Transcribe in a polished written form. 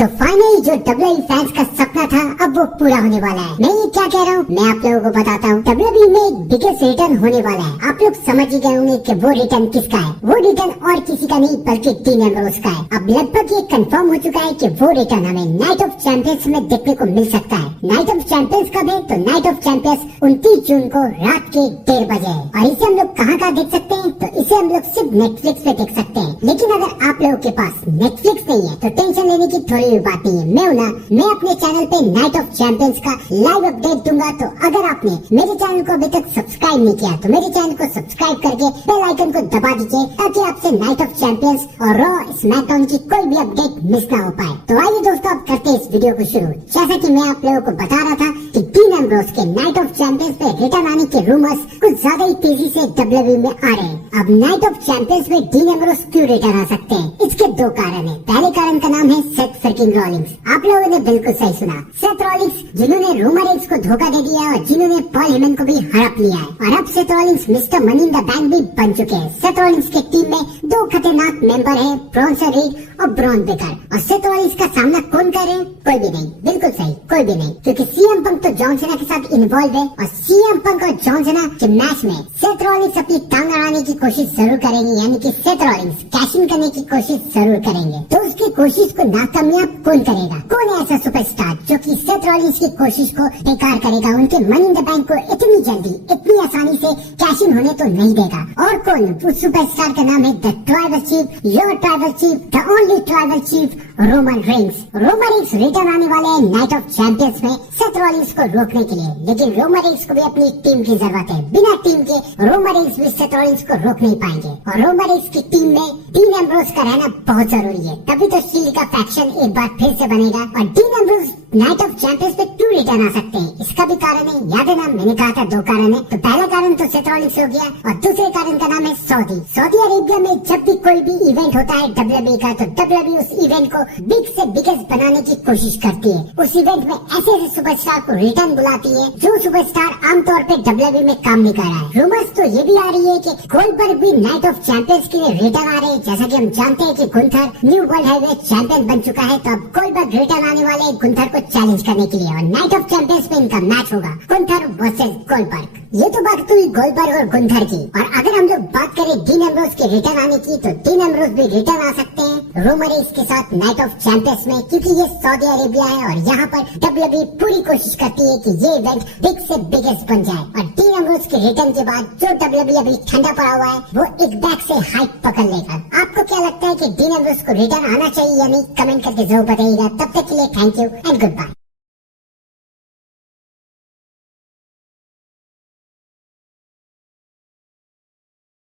तो फाइनली जो WWE fans का सपना था अब वो पूरा होने वाला है। मैं ये क्या कह रहा हूँ, मैं आप लोगों को बताता हूँ। WWE में एक बिगेस्ट रिटर्न होने वाला है। आप लोग समझ ही गए होंगे कि वो रिटर्न किसका है। वो रिटर्न और किसी का नहीं बल्कि डीन एम्ब्रोस का है। अब लगभग ये कंफर्म हो चुका है कि वो रिटर्न हमें नाइट ऑफ चैंपियंस में देखने को मिल सकता है। नाइट ऑफ चैंपियंस कब है? तो नाइट ऑफ चैंपियंस 29 जून को रात के 1:30 बजे है। और इसे हम लोग कहाँ देख सकते हैं? तो इसे हम लोग सिर्फ नेटफ्लिक्स पे देख सकते हैं। लेकिन अगर आप लोगों के पास नेटफ्लिक्स नहीं है तो टेंशन लेने की थोड़ी भी बात नहीं है। मैं अपने चैनल पे नाइट ऑफ चैंपियंस का लाइव अपडेट दूंगा। तो अगर आपने मेरे चैनल को अभी तक सब्सक्राइब नहीं किया तो मेरे चैनल को सब्सक्राइब करके बेल आइकन को दबा दीजिए ताकि आपसे नाइट ऑफ चैंपियंस और रॉ स्मैकडाउन की कोई भी अपडेट मिस ना हो पाए। तो आइए दोस्तों अब करते हैं इस वीडियो को शुरू। जैसा कि मैं आप लोगों को बता रहा था कि डीन एम्ब्रोस के नाइट ऑफ चैंपियंस पे रिटर्न आने के रूमर्स कुछ ज्यादा ही तेजी से WWE में आ रहे हैं। अब नाइट ऑफ चैंपियंस में डीन एम्ब्रोस क्यों रिटर्न आ सकते हैं? इसके दो कारण है। पहले कारण का नाम है सेथ फ्रिकिंग रॉलिंग्स। आप लोगों ने बिल्कुल सही सुना, सेथ रॉलिंग्स जिन्होंने रोमन रेंस को धोखा दे दिया और जिन्होंने पॉल हेमन को भी हड़प लिया है। और अब Seth Rawlings mister money in the bank भी बन चुके हैं। सेथ रॉलिंग्स के टीम में दो खतरनाक मेंबर हैं, ब्रॉन्सन रीड और ब्रॉन बेकर। और सेथ रॉलिंग्स का सामना कौन कर रहे हैं? कोई भी नहीं, बिल्कुल सही, कोई भी नहीं, क्योंकि सीएम पंक तो जॉन सीना के साथ इन्वॉल्व है। और सीएम पंक और जॉन सीना के मैच में सेथ रॉलिंग्स अपनी टांग अड़ाने की कोशिश जरूर करेंगे, यानी कि सेथ रॉलिंग्स कैश इन करने की कोशिश जरूर करेंगे। तो उसकी कोशिश को नाकामयाब कौन करेगा? कौन है ऐसा सुपरस्टार जो कि सेथ रॉलिंस की कोशिश को बेकार करेगा, उनके मनी इन द बैंक को इतनी जल्दी इतनी आसानी से कैश इन होने तो नहीं देगा? और कौन? उस सुपरस्टार का नाम है the tribal chief, your tribal chief, the only tribal chief, Roman Reigns. Roman Reigns return आने वाले हैं नाइट ऑफ चैंपियंस में सेथ रॉलिंस को रोकने के लिए। लेकिन रोमन रेंस को भी अपनी टीम की जरूरत है। बिना टीम के रोमन रेंस भी सेथ रॉलिंस को रोक नहीं पाएंगे। और रोमन रेंस की टीम में डीन एम्ब्रोस का रहना बहुत जरूरी है, तभी तो शील्ड का फैक्शन एक बार फिर से बनेगा। और dean Ambrose night of champions पे क्यों रिटर्न आ सकते हैं? इसका भी कारण है, याद है ना, मैंने कहा था दो कारण है। तो पहला कारण तो सेथ रॉलिंस हो गया और दूसरे कारण का नाम है सऊदी अरेबिया में जब भी कोई भी इवेंट होता है WWE का, तो WWE उस इवेंट को बिग से बिगेस्ट बनाने की कोशिश करती है। उस इवेंट में ऐसे ऐसे सुपरस्टार को रिटर्न बुलाती है जो सुपरस्टार आमतौर पे WWE में काम नहीं कर रहा है। रूमर्स तो ये भी आ रही है कि गोल्डबर्ग भी नाइट ऑफ चैंपियंस के लिए रिटर्न आ रहे हैं। जैसा कि हम जानते हैं कि Gunther new world heavyweight champion बन चुका है, तो अब गोल्डबर्ग रिटर्न आने वाले हैं गुंथर को चैलेंज करने के लिए। और नाइट ऑफ चैंपियंस में इनका मैच होगा गुंथर वर्सेस गोल्डबर्ग। ये तो बात हुई गोल्डबर्ग और गुंथर की। और अगर हम लोग बात करें डीन एम्ब्रोस के रिटर्न आने की, तो डीन एम्ब्रोस भी रिटर्न आ सकते हैं रोमन रेंस के साथ नाइट ऑफ चैंपियंस में, क्योंकि ये सऊदी अरेबिया है और यहाँ पर WWE पूरी कोशिश करती है कि ये इवेंट बिग से बिगेस्ट बन जाए। और डीन एम्ब्रोस के रिटर्न के बाद जो WWE अभी ठंडा पड़ा हुआ है वो एक बैग से हाइप पकड़ लेगा। आपको क्या लगता है कि डीन एम्ब्रोस को रिटर्न आना चाहिए या नहीं? कमेंट करके जरूर बताइएगा। तब तक के लिए thank you and good bye.